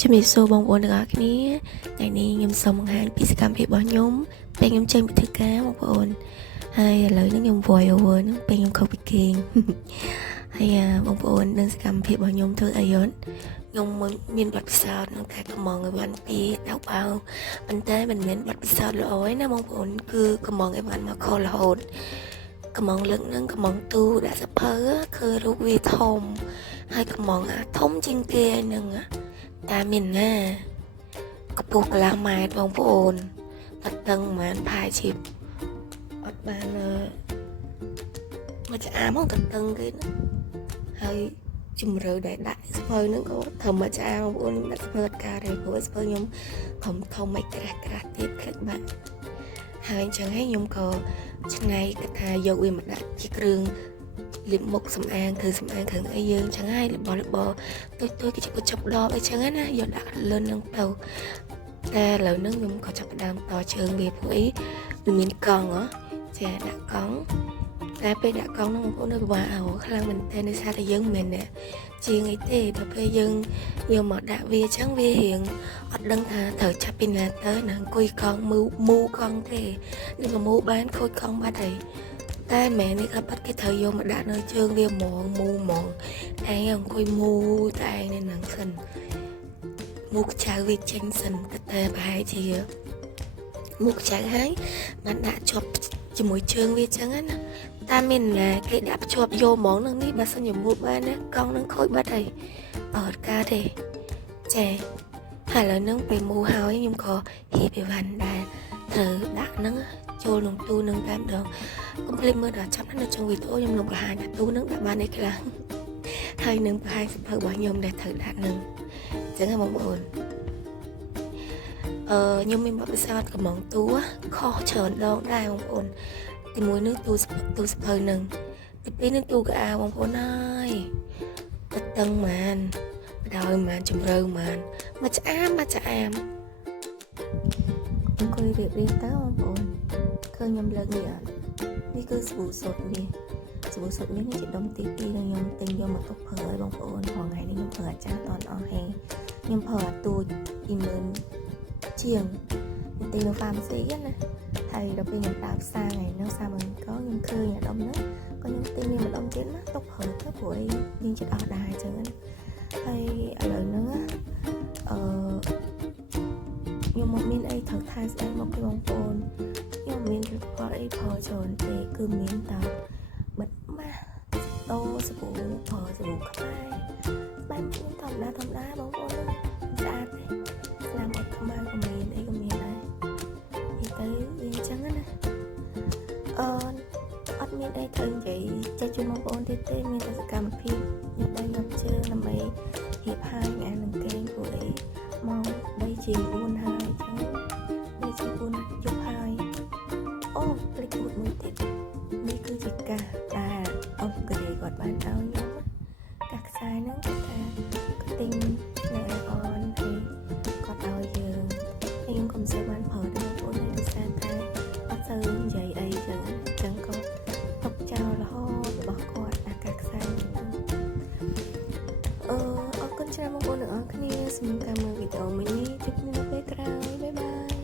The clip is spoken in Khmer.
ជំរាបសួរបងប្អូនទាំងអស់គ្នាថ្ងៃនេះខ្ញុំសូមបង្ហាញពីសកម្មភាពរបស់ខ្ញុំពេលខ្ញុំចេញពីធ្វើការបងប្អូនហើយឥឡូវនេះខ្ញុំ voice over ហ្នឹងពេលខ្ញុំខុសពីគេងហើយបងប្អូននឹងសកម្មភាពរបស់ខ្ញុំធ្វើអីយត់ខ្ញុំមានបទពិសោធន៍ក្នុងការកំងអីវ៉ាន់ពីដៅបាវប៉ុន្តែមិនមែនបទពិសោធន៍ល្អទេណាបងប្អូនគឺកំងអីវ៉ាន់មកខលរហូតកំងលើកហ្នឹងកំងទូដាក់សភៅឃើញរូបវាធំហើយកំងធំជាងគេហ្នឹងតែមានណាកម្ពស់កន្លះម៉ែត្របងប្អូនអត់ដឹងប្រហែលផាយជីបអត់បានមកឆ្អាមហ្នឹងតឹងគេណាហើយជំរឿដែលដាក់ស្ពើហ្នឹងក៏ធម្មតាបងប្អូនដាក់ស្ពើអត់ការទេព្រោះស្ពើខ្ញុំធំមិនក្រាស់ទៀតខ្លាចបាក់ហើយអញ្ចឹងហើយខ្ញុំក៏ឆ្នៃកថាយកវាមកដាក់ជាគ្រឿងលាបមុខសម្អាងគឺសម្អាងគ្រឿងអីយើងចឹងហើយរបស់ទុយគេជិះចាប់ដបអីចឹងណាយកដាក់លឿននឹងទៅតែឥឡូវហ្នឹងខ្ញុំក៏ចាប់ផ្ដើមតជើងវាព្រោះអីវាមានកង់ចាដាក់កង់តែពេលដាក់កង់ហ្នឹងបងប្អូននៅពិបាកខ្លាំងមែនតើដោយសារតែយើងមិនមែនជាងអីទេដល់ពេលយើងយកមកដាក់វាចឹងវារៀងអត់ដឹងថាត្រូវចាប់ពីណាទៅណាអង្គុយកង់មូកង់ទេនេះក៏មូបានខូចកង់បាត់ហើយតែមែននេះក៏បាត់គេត្រូវយកមកដាក់នៅជើងវាហ្មងមូហ្មងឯងអង្គុយមូតែឯងនៅនឹងសិនមូខ្ចៅវាចេញសិនតែប្រហែលជាមូខ្ចៅហើយបានដាក់ជាប់ជាមួយជើងវាចឹងណាតែមានណាគេដាក់ភ្ជាប់យកហ្មងនឹងនេះបើសិនជាមូបានណាកង់នឹងខូចបាត់ហើយអត់ការទេចាហើយឥឡូវហ្នឹងពេលមូហើយខ្ញុំក៏ហៀបអីវ៉ាន់ដែរត្រូវដាក់ហ្នឹងចូលក្នុងទូនឹងតែម្ដងកុំភ្លេចមើលដល់ចាប់នៅtrongវីដេអូខ្ញុំនឹងបង្ហាញថាទូនឹងដាក់បានអីខ្លះហើយនឹងបង្ហាញសភៅរបស់ខ្ញុំដែលត្រូវដាក់នឹងអញ្ចឹងបងប្អូនខ្ញុំមានបទពិសោធន៍កំងទូខុសច្រើនដងដែរបងប្អូនទីមួយនឹងទូសភៅនឹងទីពីរនឹងទូកៅអៅបងប្អូនហើយទឹកតឹងម៉ានដោយម៉ានជំរឿម៉ានមកឆ្អាមអង្គុយរៀបរៀងតើបងប្អូនឃើញខ្ញុំលើកនេះអត់នេះគឺសាប៊ូសុទ្ធនេះជាដុំទី2នឹងខ្ញុំទិញយកមកទុកប្រើឲ្យបងប្អូនថ្ងៃនេះខ្ញុំប្រើអាចារ្យតអស់ហេខ្ញុំប្រើអាទូច20000ជាងខ្ញុំទិញនៅ pharmacy ណាហើយដល់ពេលខ្ញុំដើរផ្សារថ្ងៃហ្នឹងសាមញ្ញក៏ខ្ញុំឃើញអាដុំហ្នឹងក៏ខ្ញុំទិញវាម្ដងទៀតណាទុកប្រើទៅព្រោះអីយើងចិត្តអស់ដែរអញ្ចឹងណាហើយឥឡូវហ្នឹងខ្ញុំមកមានអីត្រូវថែស្អីមកពីបងប្អូនខ្ញុំមានផលអីផលច្រើនទេគឺមានតែបិទម៉ាស់ដូរសាប៊ូផលសាប៊ូខ្មែរបែបធម្មតាបងប្អូនស្អាតទេស្លាមអត់ខ្មៅក៏មានអីក៏មានដែរនិយាយទៅវាអញ្ចឹងណាអត់មានអីត្រូវនិយាយចេះជូនបងប្អូនទេមានតែសកម្មភាពខ្ញុំដៃញ៉ាំជើងដើម្បីរៀបហាយថ្ងៃនឹងគេព្រោះអីមក3ជា4ហើយអញ្ចឹង3ជា4យប់ហើយអូភ្លេចพูดមួយទៀតនេះគឺជាកាសដែលអង្គក្រេគាត់បានឲ្យខ្ញុំកាសខ្សែហ្នឹងគាត់ថាគាត់ទិញនៅអនហើយគាត់ឲ្យយើងហើយខ្ញុំក៏មិនសូវបានប្រើទេបងប្អូនដោយសារតែអត់សូវនិយាយអីចឹងក៏ទុកចោលរហូតរបស់គាត់អាកាសខ្សែហ្នឹងអរគុណច្រើនបងប្អូនទាំងអស់គ្នាសម្រាប់ការមើលវីដេអូមួយនេះជួបគ្នានៅពេលក្រោយបាយបាយ